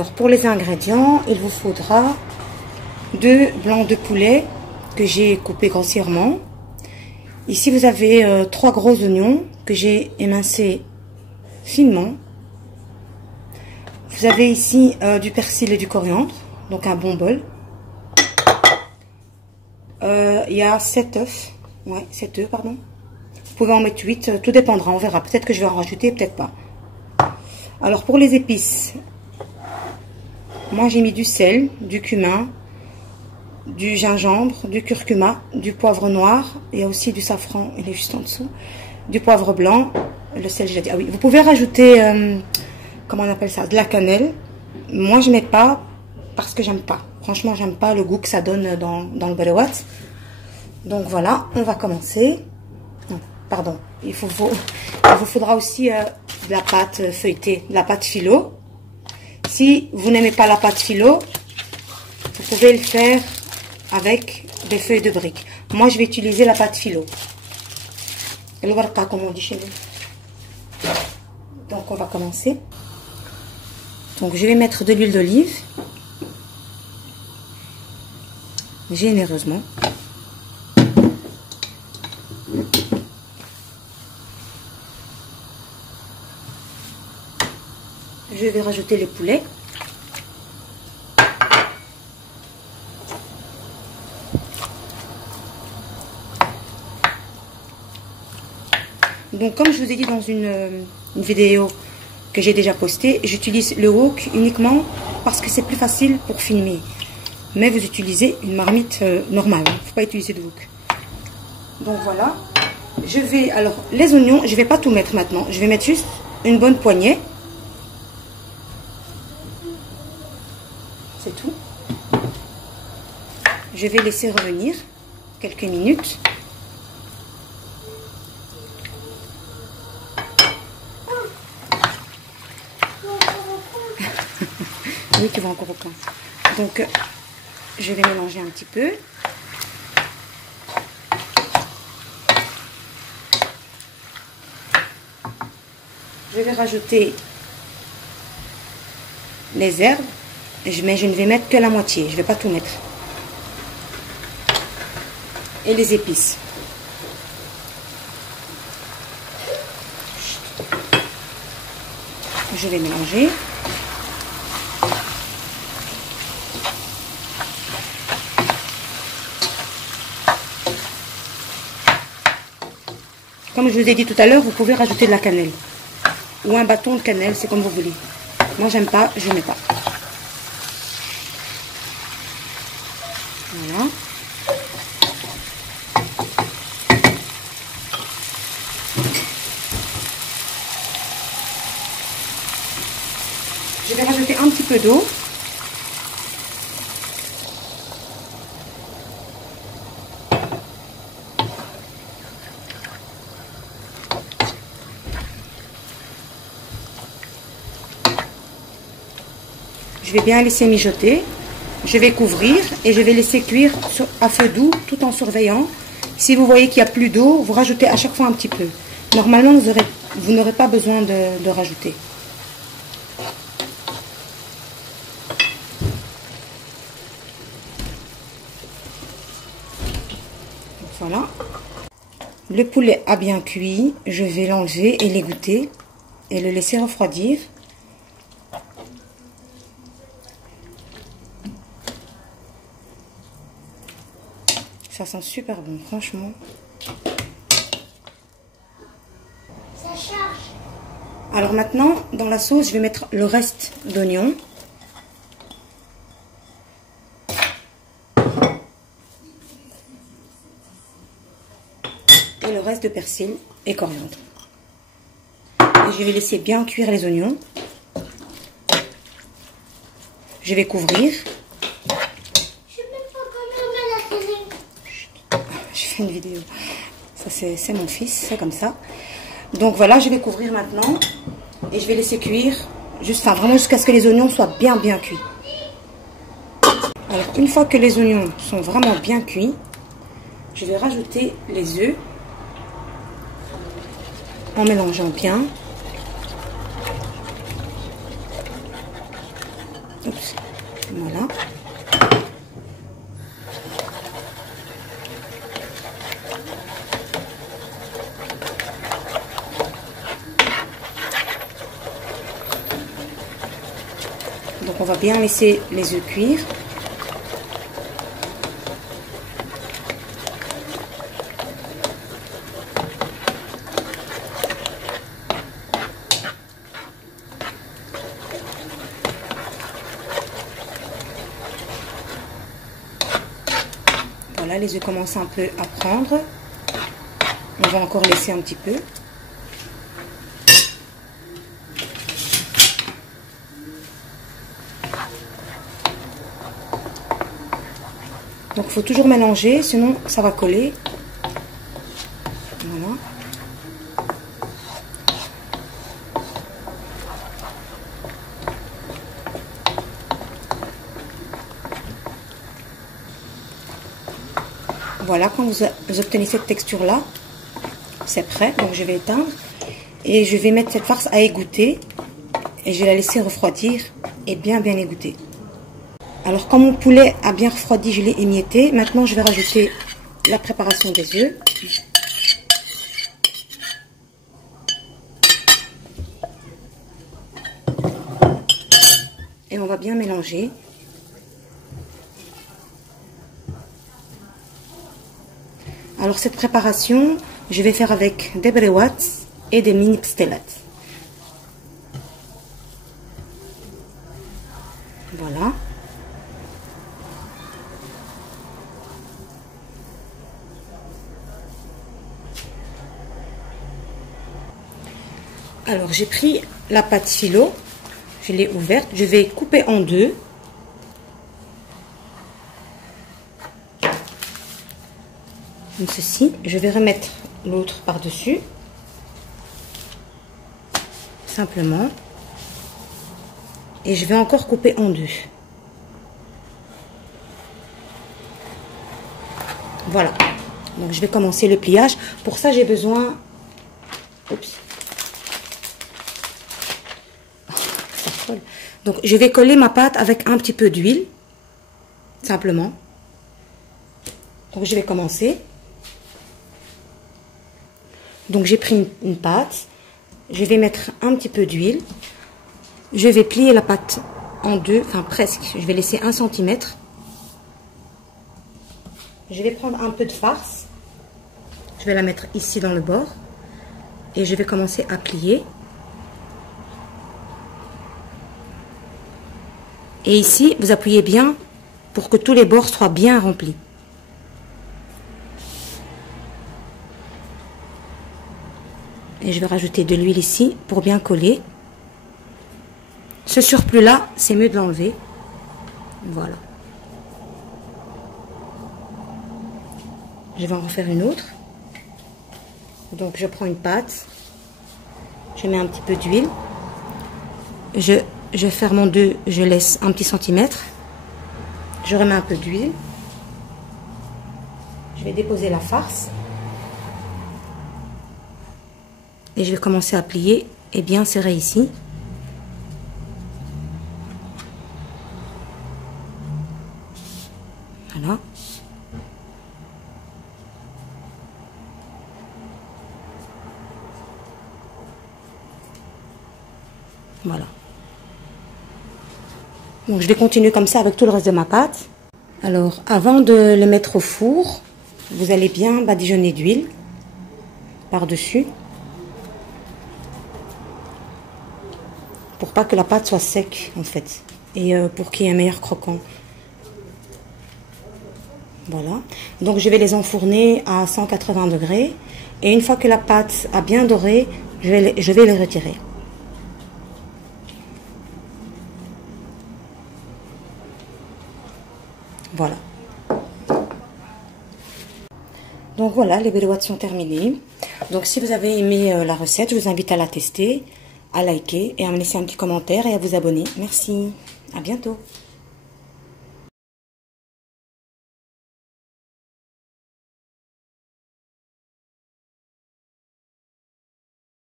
Alors pour les ingrédients, il vous faudra 2 blancs de poulet que j'ai coupés grossièrement. Ici vous avez 3 gros oignons que j'ai émincés finement. Vous avez ici du persil et du coriandre, donc un bon bol. Il y a 7 œufs, ouais, 7 œufs, pardon. Vous pouvez en mettre 8, tout dépendra, on verra. Peut-être que je vais en rajouter, peut-être pas. Alors pour les épices, moi j'ai mis du sel, du cumin, du gingembre, du curcuma, du poivre noir. Il y a aussi du safran, il est juste en dessous. Du poivre blanc, le sel j'ai dit. Ah oui, vous pouvez rajouter, comment on appelle ça, de la cannelle. Moi je mets pas parce que j'aime pas. Franchement j'aime pas le goût que ça donne dans le balawat. Donc voilà, on va commencer. Non, pardon, il vous faudra aussi de la pâte feuilletée, de la pâte philo. Si vous n'aimez pas la pâte philo, vous pouvez le faire avec des feuilles de briques. Moi, je vais utiliser la pâte philo. Le warqa, comme on dit chez nous. Donc, on va commencer. Donc, je vais mettre de l'huile d'olive. Généreusement. Je vais rajouter les poulets. Donc comme je vous ai dit dans une vidéo que j'ai déjà postée, j'utilise le wok uniquement parce que c'est plus facile pour filmer. Mais vous utilisez une marmite normale, il ne faut pas utiliser de wok. Donc voilà. Je vais, alors les oignons, je ne vais pas tout mettre maintenant. Je vais mettre juste une bonne poignée. C'est tout. Je vais laisser revenir quelques minutes. Oui, tu vas encore au coin. Donc, je vais mélanger un petit peu. Je vais rajouter les herbes. Mais je ne vais mettre que la moitié, je ne vais pas tout mettre. Et les épices. Je vais mélanger. Comme je vous ai dit tout à l'heure, vous pouvez rajouter de la cannelle. Ou un bâton de cannelle, c'est comme vous voulez. Moi, j'aime pas, je ne mets pas. Voilà. Je vais rajouter un petit peu d'eau. Je vais bien laisser mijoter. Je vais couvrir et je vais laisser cuire à feu doux tout en surveillant. Si vous voyez qu'il n'y a plus d'eau, vous rajoutez à chaque fois un petit peu. Normalement, vous n'aurez pas besoin de rajouter. Voilà. Le poulet a bien cuit. Je vais l'enlever et l'égoutter et le laisser refroidir. Ça sent super bon, franchement. Ça charge. Alors maintenant, dans la sauce, je vais mettre le reste d'oignon. Et le reste de persil et coriandre. Et je vais laisser bien cuire les oignons. Je vais couvrir. Une vidéo, ça c'est mon fils, c'est comme ça. Donc voilà, je vais couvrir maintenant et je vais laisser cuire vraiment jusqu'à ce que les oignons soient bien cuits. Alors une fois que les oignons sont vraiment bien cuits, je vais rajouter les œufs en mélangeant bien. Oups. Voilà. Donc on va bien laisser les œufs cuire. Voilà, les œufs commencent un peu à prendre. On va encore laisser un petit peu. Donc il faut toujours mélanger, sinon ça va coller. Voilà. Voilà, quand vous obtenez cette texture-là, c'est prêt. Donc je vais éteindre et je vais mettre cette farce à égoutter et je vais la laisser refroidir et bien égoutter. Alors quand mon poulet a bien refroidi, je l'ai émietté. Maintenant je vais rajouter la préparation des œufs. Et on va bien mélanger. Alors cette préparation, je vais faire avec des brewats et des mini pastelates. Voilà. Alors j'ai pris la pâte phyllo, je l'ai ouverte, je vais couper en deux. Comme ceci, je vais remettre l'autre par-dessus, simplement, et je vais encore couper en deux. Voilà, donc je vais commencer le pliage. Pour ça j'ai besoin, oups, ça colle. Donc je vais coller ma pâte avec un petit peu d'huile, simplement. Donc je vais commencer. Donc j'ai pris une pâte, je vais mettre un petit peu d'huile, je vais plier la pâte en deux, enfin presque, je vais laisser 1 cm. Je vais prendre un peu de farce, je vais la mettre ici dans le bord et je vais commencer à plier. Et ici, vous appuyez bien pour que tous les bords soient bien remplis. Et je vais rajouter de l'huile ici pour bien coller. Ce surplus là, c'est mieux de l'enlever. Voilà. Je vais en refaire une autre. Donc je prends une pâte. Je mets un petit peu d'huile. Je ferme en deux, je laisse un petit centimètre. Je remets un peu d'huile. Je vais déposer la farce. Et je vais commencer à plier et bien serrer ici. Voilà. Voilà. Donc je vais continuer comme ça avec tout le reste de ma pâte. Alors avant de le mettre au four, vous allez bien badigeonner d'huile par-dessus. Pour pas que la pâte soit sec en fait. Et pour qu'il y ait un meilleur croquant. Voilà. Donc je vais les enfourner à 180 degrés. Et une fois que la pâte a bien doré, je vais les retirer. Voilà. Donc voilà, les brouettes sont terminées. Donc si vous avez aimé la recette, je vous invite à la tester, à liker et à me laisser un petit commentaire et à vous abonner. Merci. À bientôt.